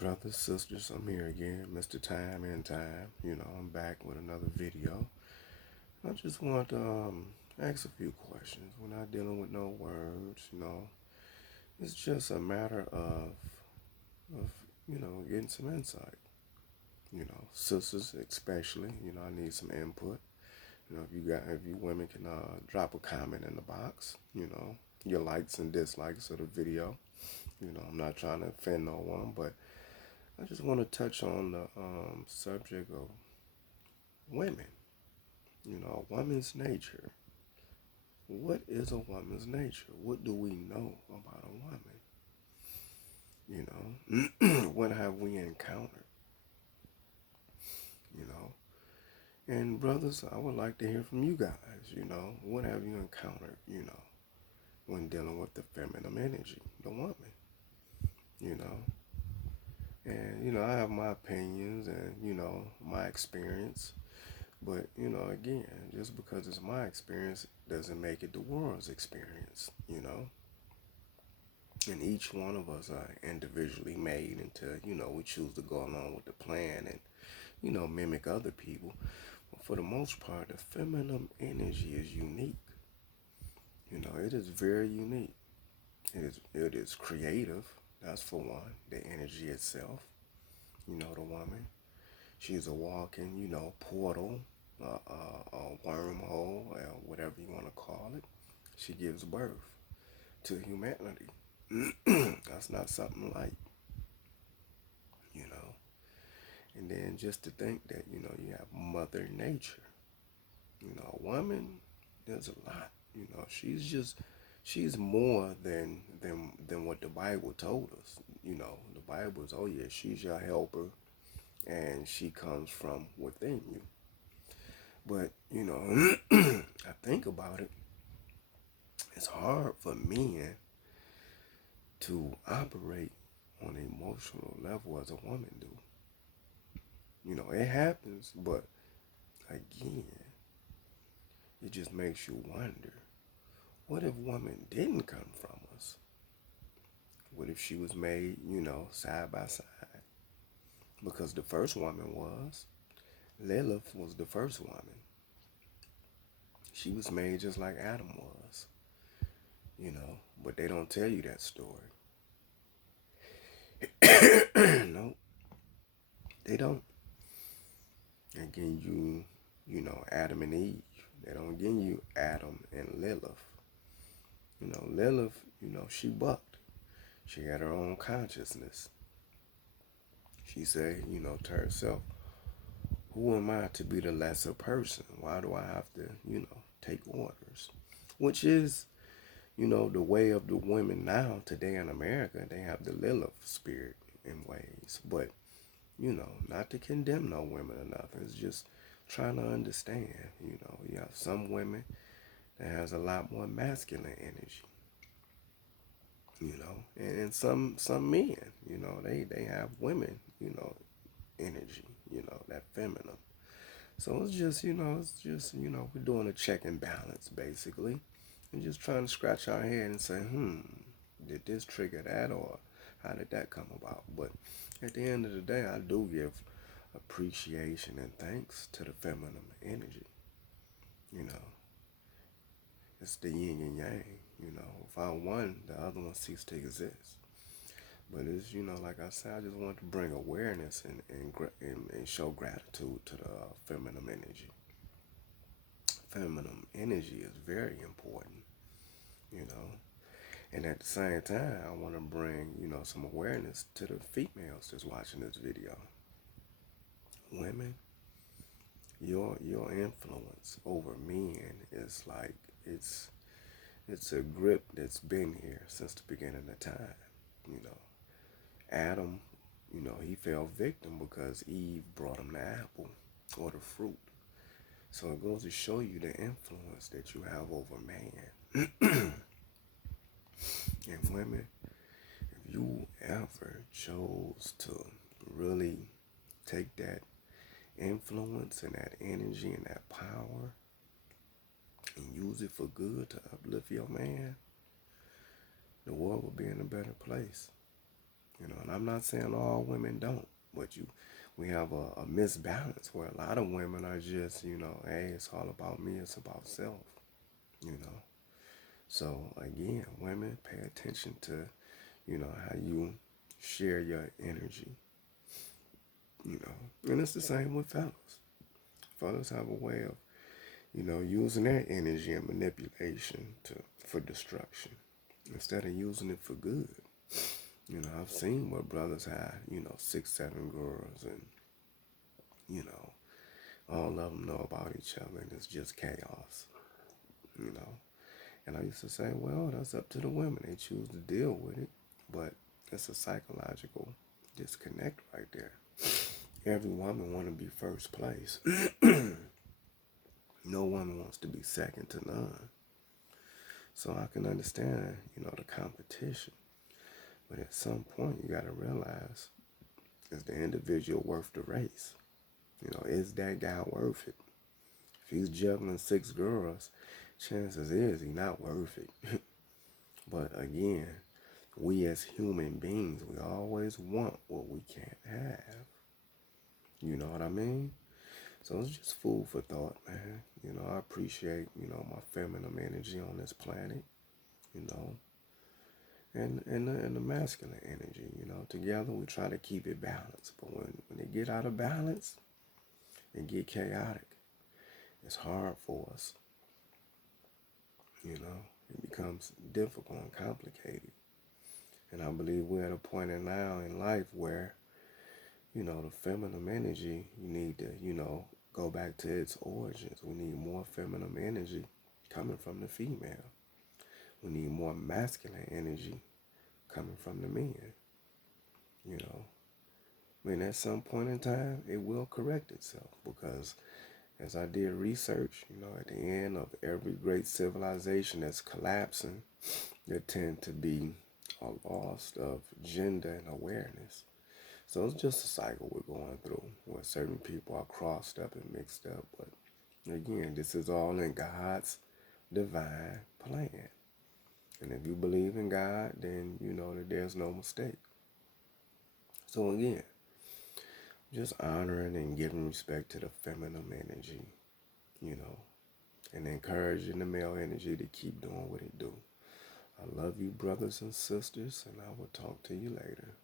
Brothers, sisters, I'm here again, Mr. Time and Time. I'm back with another video. I just want to ask a few questions. We're not dealing with no words. It's just a matter of getting some insight. Sisters especially, I need some input. If you women can drop a comment in the box, your likes and dislikes of the video. I'm not trying to offend no one, but I just want to touch on the subject of women. A woman's nature. What is a woman's nature? What do we know about a woman? What have we encountered? You know, and brothers, I would like to hear from you guys. What have you encountered? When dealing with the feminine energy, the woman. You know, and I have my opinions and my experience. But, again, just because it's my experience doesn't make it the world's experience. And each one of us are individually made until, we choose to go along with the plan and, mimic other people. But for the most part, the feminine energy is unique. It is very unique. It is creative, that's for one, the energy itself, the woman. She's a walking, portal, a wormhole, whatever you want to call it. She gives birth to humanity. That's not something light, you know. And then just to think that, you have Mother Nature. A woman, there's a lot. She's more than what the Bible told us. The Bible is, oh yeah, she's your helper, and she comes from within you. But, I think about it, it's hard for men to operate on an emotional level as a woman do. It happens, but again, it just makes you wonder, what if woman didn't come from us? What if she was made, side by side? Because the first woman was. Lilith was the first woman. She was made just like Adam was. But they don't tell you that story. No, they don't. Again, Adam and Eve. They don't give you Adam and Lilith. Lilith, she bucked. She had her own consciousness. She said, to herself, who am I to be the lesser person? Why do I have to, take orders? Which is, the way of the women now, today in America. They have the Lilith spirit in ways. But, not to condemn no women or nothing. It's just trying to understand. You have some women that has a lot more masculine energy. And some men, they have women, energy, that feminine. So we're doing a check and balance basically. And just trying to scratch our head and say, did this trigger that, or how did that come about? But at the end of the day, I do give appreciation and thanks to the feminine energy. It's the yin and yang. Without one, the other one ceases to exist. But it's, like I said, I just want to bring awareness and show gratitude to the feminine energy. Feminine energy is very important, And at the same time, I want to bring, some awareness to the females that's watching this video. Women, your influence over men is like, it's a grip that's been here since the beginning of time. Adam, he fell victim because Eve brought him the apple or the fruit. So it goes to show you the influence that you have over man. And women, if you ever chose to really take that influence and that energy and that power and use it for good to uplift your man, the world will be in a better place. And I'm not saying all women don't, but we have a misbalance where a lot of women are just, hey, it's all about me, it's about self, you know. So again, women, pay attention to, how you share your energy, And it's the same with fellas. Fellas have a way of, using their energy and manipulation for destruction instead of using it for good. I've seen where brothers had, 6, 7 girls, and you know, all of them know about each other, and it's just chaos. You know, and I used to say, well, that's up to the women; they choose to deal with it, but it's a psychological disconnect right there. Every woman want to be first place. No woman wants to be second to none. So I can understand, the competition. But at some point, you got to realize, is the individual worth the race? Is that guy worth it? If he's juggling 6 girls, chances is he's not worth it. But again, we as human beings, we always want what we can't have. You know what I mean? So it's just food for thought, man. I appreciate, my feminine energy on this planet, you know, and the masculine energy, Together we try to keep it balanced. But when it get out of balance and get chaotic, it's hard for us, It becomes difficult and complicated. And I believe we're at a point now in life where, the feminine energy, you need to, go back to its origins. We need more feminine energy coming from the female. We need more masculine energy coming from the men, you know. I mean, at some point in time, it will correct itself because as I did research, at the end of every great civilization that's collapsing, there tend to be a loss of gender and awareness. So it's just a cycle we're going through where certain people are crossed up and mixed up. But again, this is all in God's divine plan. And if you believe in God, then you know that there's no mistake. So again, just honoring and giving respect to the feminine energy, and encouraging the male energy to keep doing what it do. I love you, brothers and sisters, and I will talk to you later.